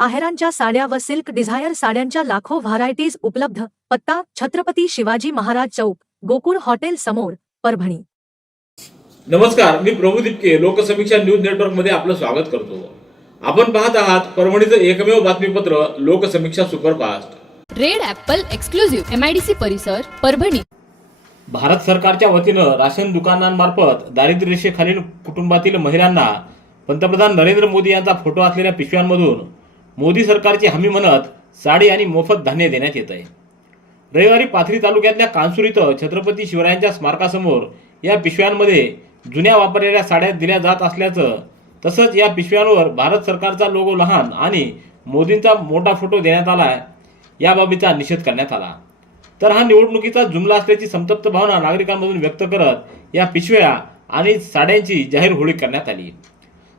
आहेरांच्या साड्या व silk Dzire साड्यांच्या लाखो व्हरायटीज उपलब्ध. पत्ता छत्रपती शिवाजी महाराज चौक गोकुळ हॉटेल समोर परभणी. नमस्कार मी प्रभू दिपके लोकसमीक्षा न्यूज नेटवर्कमध्ये आपलं स्वागत करतो. आपण पाहत आहात परभणीचं एकमेव बातमीपत्र Loksamiksha superfast. Red apple exclusive MIDC परिसर परभणी. भारत सरकारच्या वतीनं राशन दुकानांमार्फत दारिद्र्य रेषेखालील कुटुंबातील महिलांना पंतप्रधान नरेंद्र मोदी यांचा फोटो असलेल्या पिशव्यांमधून मोदी सरकारची हमी म्हणत साडी आणि मोफत धान्य देण्यात येत आहे. रविवारी पाथरी तालुक्यातल्या कानसूर इथं छत्रपती शिवरायांच्या स्मारकासमोर या पिशव्यांमध्ये जुन्या वापरलेल्या साड्या दिल्या जात असल्याचं तसंच या पिशव्यांवर भारत सरकारचा लोगो लहान आणि मोदींचा मोठा फोटो देण्यात आला याबाबीचा निषेध करण्यात आला. तर हा निवडणुकीचा जुमला असल्याची संतप्त भावना नागरिकांमधून व्यक्त करत या पिशव्या आणि साड्यांची जाहीर होळी करण्यात आली.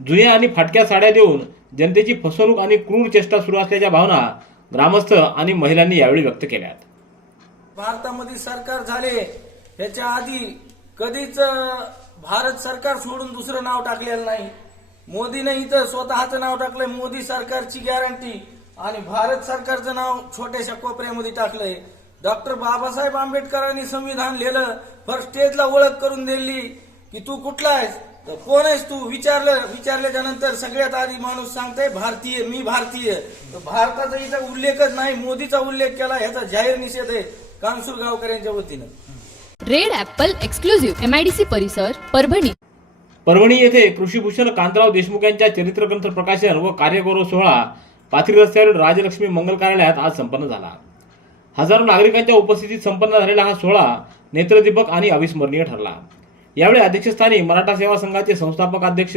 जुन्या आणि फाटक्या साड्या देऊन जनतेची फसवणूक आणि क्रूर चेष्टा सुरू असल्याच्या भावना ग्रामस्थ आणि महिलांनी यावेळी व्यक्त केल्यात. भारतामध्ये सरकार झाले याच्या आधी कधीच भारत सरकार सोडून दुसरं नाव टाकलेलं नाही. मोदीने इथं स्वतःचं नाव टाकलंय मोदी सरकारची गॅरंटी आणि भारत सरकारचं नाव छोट्याशा कोपऱ्यामध्ये टाकलंय. डॉक्टर बाबासाहेब आंबेडकरांनी संविधान लिहिलं फर्स्ट स्टेजला ओळख करून दिली की तू कुठला आहेस? तर कोण आहेस तू? विचारलं विचारल्याच्या नंतर सगळ्यात आधी माणूस सांगतोय भारतीय मी भारतीय. तर भारताचा इथं उल्लेखच नाही मोदीचा उल्लेख केला ह्याचा जाहीर निषेध आहे कानसूर गावकऱ्यांच्या वतीनं. रेड ॲपल एक्सक्लुझिव्ह एमआयडीसी परिसर परभणी. परभणी येथे कृषीभूषण कांतराव देशमुख यांच्या चरित्रग्रंथ प्रकाशन व कार्यगौरव सोहळा पाथरी रस्त्यावरील राजलक्ष्मी मंगल कार्यालयात आज संपन्न झाला. हजारो नागरिकांच्या उपस्थितीत संपन्न झालेला हा सोहळा नेत्रदीपक आणि अविस्मरणीय ठरला. यावेळी अध्यक्षस्थानी मराठा सेवा संघाचे संस्थापक अध्यक्ष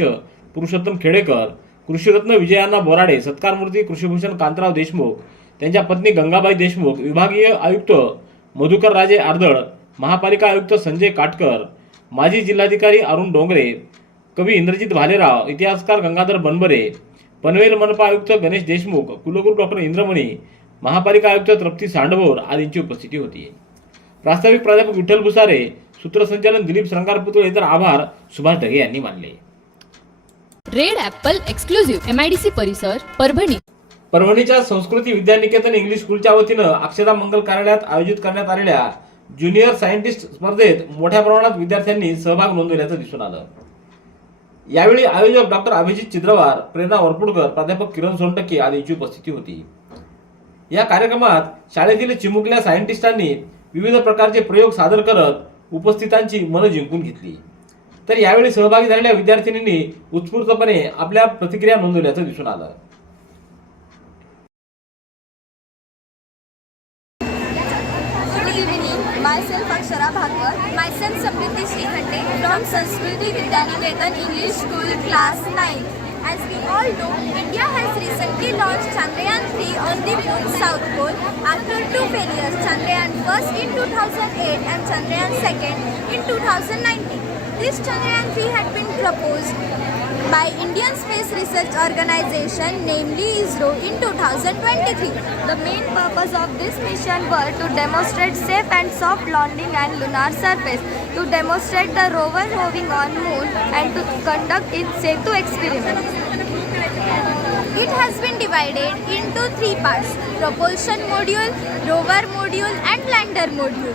पुरुषोत्तम खेडेकर कृषीरत्न विजयांना बोराडे सत्कारमूर्ती कृषीभूषण कांतराव देशमुख त्यांच्या पत्नी गंगाबाई देशमुख विभागीय आयुक्त मधुकर राजे आर्दळ महापालिका आयुक्त संजय काटकर माजी जिल्हाधिकारी अरुण डोंगरे कवी इंद्रजित भालेराव इतिहासकार गंगाधर बनबरे पनवेल मनपा आयुक्त गणेश देशमुख कुलगुरू डॉक्टर इंद्रमणी महापालिका आयुक्त तृप्ती सांडभोर आदींची उपस्थिती होती. प्रास्ताविक प्राध्यापक विठ्ठल भुसारे सूत्रसंचालन दिलीप श्रंगारपुत्र तर आभार सुभाष ढगे यांनी मानले. रेड ॲपल एक्सक्लुझिव्ह एमआयडीसी परिसर परभणी. परभणीच्या संस्कृती विद्यानिकेतन इंग्लिश स्कूलच्या वतीनं अक्षदा मंगल कार्यालयात आयोजित करण्यात आलेल्या ज्युनियर सायंटिस्ट स्पर्धेत मोठ्या प्रमाणात विद्यार्थ्यांनी सहभाग नोंदवल्याचं दिसून आलं. यावेळी आयोजक डॉक्टर अभिजित चित्रवार प्रेरणा वरपुडकर प्राध्यापक किरण सोनटक्के आदींची उपस्थिती होती. या कार्यक्रमात शाळेतील चिमुकल्या सायंटिस्टांनी विविध प्रकारचे प्रयोग सादर करत उपस्थितांची मनं जिंकून घेतली तर यावेळी सहभागी झालेल्या विद्यार्थिनींनी उत्स्फूर्तपणे आपल्या प्रतिक्रिया नोंदवल्याचं दिसून आलं Myself Akshara Bhagwat. Myself Samriti Srikhande from Sanskriti Vidyaniketan English School Class 9. As we all know, India has recently launched Chandrayaan 3 on the moon's south pole after two failures, Chandrayaan 1st in 2008 and Chandrayaan 2nd in 2019. This Chandrayaan 3 had been proposed by Indian Space Research Organization, namely ISRO, in 2023. The main purpose of this mission were to demonstrate safe and soft landing and lunar surface, to demonstrate the rover moving on moon, and to conduct its Setu experiment. It has been divided into three parts: propulsion module, rover module, and lander module.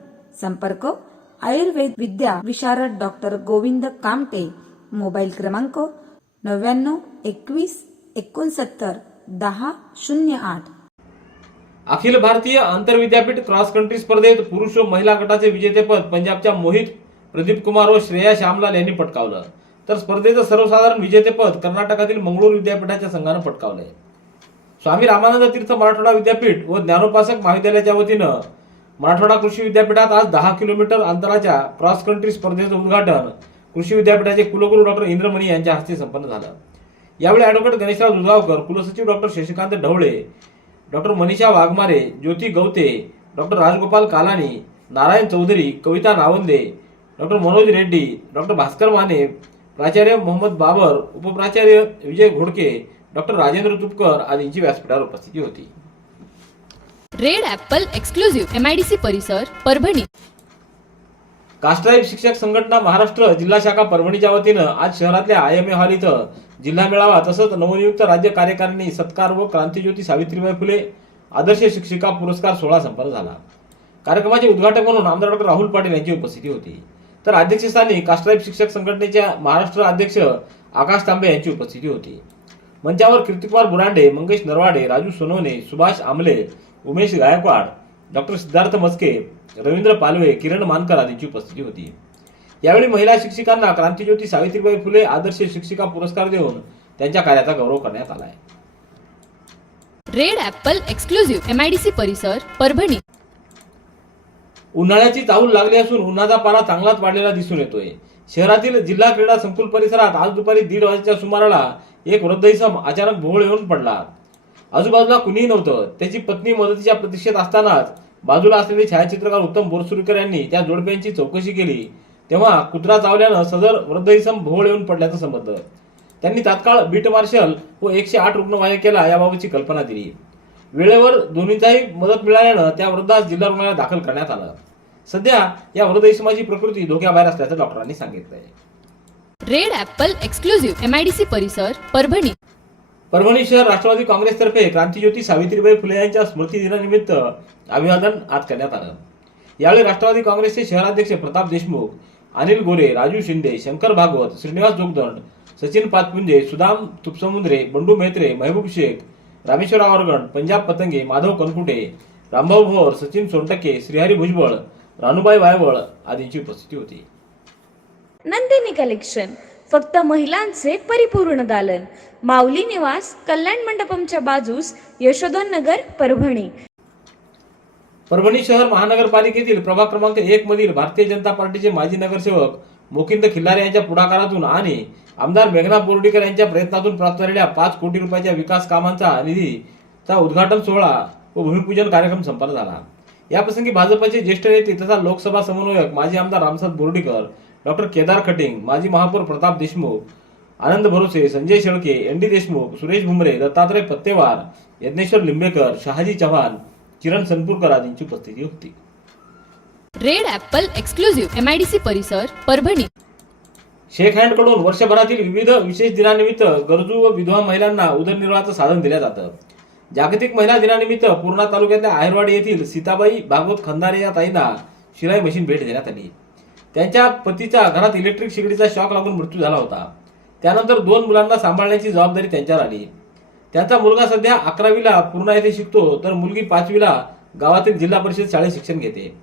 संपर्क आयुर्वेद विद्या विशारद doctor Govind Kamte mobile क्रमांक नव्याण्णव एकवीस एकोणसत्तर दहा शून्य आठ. Akhil Bharatiya आंतरविद्यापीठ cross country स्पर्धेत पुरुष व महिला गटाचे विजेतेपद पंजाबच्या मोहित प्रदीप कुमार व श्रेया श्यामलाल यांनी पटकावलं. तर स्पर्धेचं सर्वसाधारण विजेतेपद कर्नाटकातील मंगळूर विद्यापीठाच्या संघानं पटकावलंय. स्वामी रामानंद तीर्थ मराठवाडा विद्यापीठ व ज्ञानोपासक महाविद्यालयाच्या वतीनं मराठवाडा कृषी विद्यापीठात आज दहा किलोमीटर अंतराच्या क्रॉस कंट्री स्पर्धेचं उद्घाटन कृषी विद्यापीठाचे कुलगुरू डॉक्टर इंद्रमणी यांच्या हस्ते संपन्न झालं. यावेळी ॲडव्होकेट गणेशराव दुधगावकर कुलसचिव doctor Shashikant Dhawale doctor Manisha Waghmare Jyoti Gawate doctor Rajgopal Kalani Narayan Chaudhari Kavita Nawande doctor Manoj Reddy doctor Bhaskar Mane प्राचार्य मोहम्मद बाबर उपप्राचार्य विजय घोडके डॉक्टर राजेंद्र तुपकर आदींची व्यासपीठावर उपस्थिती होती. रेड ऍपल एक्सक्लुझिव्ह एमआयडीसी परिसर परभणी. कास्ट्राईब शिक्षक संघटना महाराष्ट्र जिल्हा शाखा परभणीच्या वतीनं आज शहरातल्या आय एम ए हॉल इथं जिल्हा मेळावा तसंच नवनियुक्त राज्य कार्यकारिणी सत्कार व क्रांतीज्योती सावित्रीबाई फुले आदर्श शिक्षिका पुरस्कार सोहळा संपन्न झाला. कार्यक्रमाचे उद्घाटक म्हणून आमदार डॉक्टर राहुल पाटील यांची उपस्थिती होती. तर अध्यक्षस्थानी कास्ट्राईब शिक्षक संघटनेच्या महाराष्ट्र अध्यक्ष आकाश तांबे यांची उपस्थिती होती. मंचावर कीर्तिकुमार बुरांडे मंगेश नरवाडे राजू सोनवणे सुभाष आमले उमेश गायकवाड डॉक्टर सिद्धार्थ मस्के रवींद्र पालवे किरण मानकर आदींची उपस्थिती होती. यावेळी महिला शिक्षिकांना क्रांतीज्योती सावित्रीबाई फुले आदर्श शिक्षिका पुरस्कार देऊन त्यांच्या कार्याचा गौरव करण्यात आला आहे red apple exclusive M I D C परिसर परभणी. उन्हाळ्याची चाहूल लागली असून उन्हाचा पारा चांगलाच वाढलेला दिसून येतोय. शहरातील जिल्हा क्रीडा संकुल परिसरात आज दुपारी दीड वाजेच्या सुमाराला एक वृद्ध इसम अचानक भोवळ येऊन पडला. आजूबाजूला कुणीही नव्हतं. त्याची पत्नी मदतीच्या प्रतीक्षेत असतानाच बाजूला असलेले छायाचित्रकार उत्तम बोरसुरीकर यांनी त्या जोडप्यांची चौकशी केली. तेव्हा कुत्रा चावल्यानं सदर वृद्ध इसम भोवळ येऊन पडल्याचं समजलं. त्यांनी तात्काळ बीट मार्शल व एकशे आठ रुग्णवाहिकेला याबाबतची कल्पना दिली. वेळेवर दोन्हीचाही मदत मिळाल्यानं त्या वृद्धास जिल्हा रुग्णालयात दाखल करण्यात आलं. सध्या या वृद्ध इसमाची प्रकृती धोक्याबाहेर असल्याचं डॉक्टरांनी सांगितलंय. Red apple exclusive MIDC I C परिसर परभणी. परभणी शहर राष्ट्रवादी काँग्रेसतर्फे क्रांतीज्योती सावित्रीबाई फुले यांच्या स्मृती दिनानिमित्त अभिवादन आज करण्यात आलं. यावेळी राष्ट्रवादी काँग्रेसचे शहराध्यक्ष प्रताप देशमुख अनिल गोरे राजू शिंदे शंकर भागवत श्रीनिवास जोगदंड सचिन पाचपुंजे सुदाम तुपसमुद्रे बंडू मेत्रे महबूब शेख रामेश्वर आवरगण पंजाब पतंगे माधव कनकुटे रामभाऊ भोर सचिन सोनटके श्रीहरी भुजबळ रानूबाई वायवळ आदींची उपस्थिती होती. नंदिनी कलेक्शन. फक्त महिलांचे परिपूर्ण दालन. माऊली निवास कल्याण मंडपमच्या बाजूस यशोधन नगर परभणी. परभणी शहर महानगरपालिकेतील प्रभाग क्रमांक एक मधील भारतीय जनता पार्टीचे माजी नगरसेवक मुकिंद खिल्लारे यांच्या पुढाकारातून आणि आमदार मेघना बोर्डीकर यांच्या प्रयत्नातून प्राप्त झालेल्या पाच कोटी रुपयाच्या विकास कामांचा निधीचा उद्घाटन सोहळा व भूमिपूजन कार्यक्रम संपन्न झाला. याप्रसंगी भाजपचे ज्येष्ठ नेते तथा लोकसभा समन्वयक माजी आमदार रामसाद बोर्डीकर डॉक्टर केदार खटिंग माजी महापौर प्रताप देशमुख आनंद भरोसे संजय शेळके एन डी देशमुख सुरेश भुमरे दत्तात्रय पत्तेवार यज्ञेश्वर लिंबेकर शहाजी चव्हाण किरण सनपूरकर आदींची उपस्थिती होती. Red apple exclusive M I D C परिसर परभणी. शेख हँडकडून वर्षभरातील विविध विशेष दिनानिमित्त गरजू व विधवा महिलांना उदरनिर्वाहाचं साधन दिलं जातं. जागतिक महिला दिनानिमित्त पूर्णा तालुक्यातल्या आहेरवाडी येथील सीताबाई भागवत खंदारे या ताईंना शिलाई मशीन भेट देण्यात आली. त्यांच्या पतीचा घरात इलेक्ट्रिक शेगडीचा शॉक लागून मृत्यू झाला होता. त्यानंतर दोन मुलांना सांभाळण्याची जबाबदारी त्यांच्यावर आली. त्यांचा मुलगा सध्या अकरावीला पूर्णा येथे शिकतो तर मुलगी पाचवीला गावातील जिल्हा परिषद शाळेत शिक्षण घेते.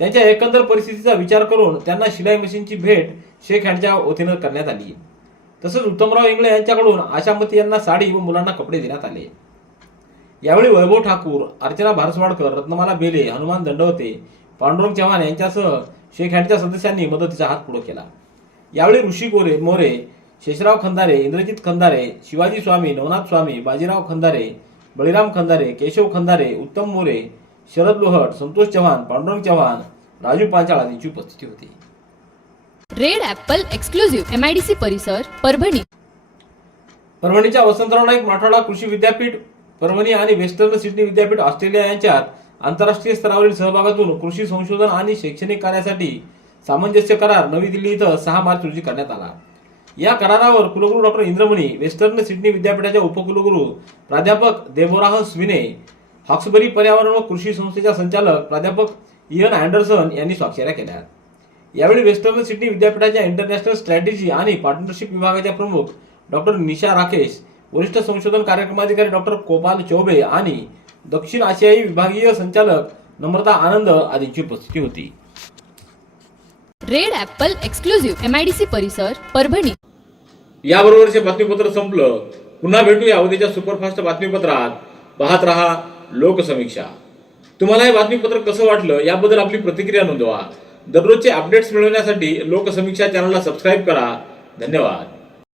त्यांच्या एकंदर परिस्थितीचा विचार करून त्यांना शिलाई मशीनची भेट शेख यांच्या वतीनं करण्यात आली. तसंच उत्तमराव इंगळे यांच्याकडून आशामती यांना साडी व मुलांना कपडे देण्यात आले. यावेळी वैभव ठाकूर अर्चना भारसवाडकर रत्नमाला बेले हनुमान दंडवते पांडुरंग चव्हाण यांच्यासह शेख हँडच्या सदस्यांनी मदतीचा हात पुढे केला. यावेळी ऋषी गोरे मोरे शेषराव खंदारे इंद्रजित खंदारे शिवाजी स्वामी नवनाथ स्वामी बाजीराव खंदारे बळीराम खंदारे केशव खंदारे उत्तम मोरे शरद लोहट संतोष चव्हाण पांडुरंग चव्हाण राजू पांचाळ आदींची उपस्थिती होती. Red apple exclusive M I D C परिसर परभणी. परभणीच्या वसंतराव नाईक मराठवाडा कृषी विद्यापीठ परभणी आणि वेस्टर्न सिडनी विद्यापीठ ऑस्ट्रेलिया यांच्यात आंतरराष्ट्रीय स्तरावरील सहभागातून कृषी संशोधन आणि शैक्षणिक कार्यासाठी सामंजस्य करार नवी दिल्ली इथं सहा मार्च रोजी करण्यात आला. या करारावर कुलगुरू डॉक्टर इंद्रमणी वेस्टर्न सिडनी विद्यापीठाच्या उपकुलगुरू प्राध्यापक देबोराह स्विने हॉक्सबरी पर्यावरण व कृषी संस्थेच्या संचालक प्राध्यापक इयन अँडरसन यांनी स्वाक्षऱ्या केल्या. यावेळी वेस्टर्न सिडनी विद्यापीठाच्या इंटरनॅशनल स्ट्रॅटेजी आणि पार्टनरशिप विभागाच्या प्रमुख डॉक्टर निशा राकेश वरिष्ठ संशोधन कार्यक्रमाधिकारी डॉक्टर कोपाल चौबे आणि दक्षिण आशियाई विभागीय संचालक नम्रता आनंद आदींची उपस्थिती होती. Red apple exclusive M I D C परिसर परभणी. याबरोबरचे बातमीपत्र संपलं. पुन्हा भेटूया उद्याच्या सुपरफास्ट बातमीपत्रात. पाहत रहा लोकसमीक्षा. तुम्हाला हे बातमीपत्र कसं वाटलं याबद्दल आपली प्रतिक्रिया नोंदवा. दररोजचे अपडेट्स मिळवण्यासाठी लोकसमीक्षा चॅनलला सबस्क्राईब करा. धन्यवाद.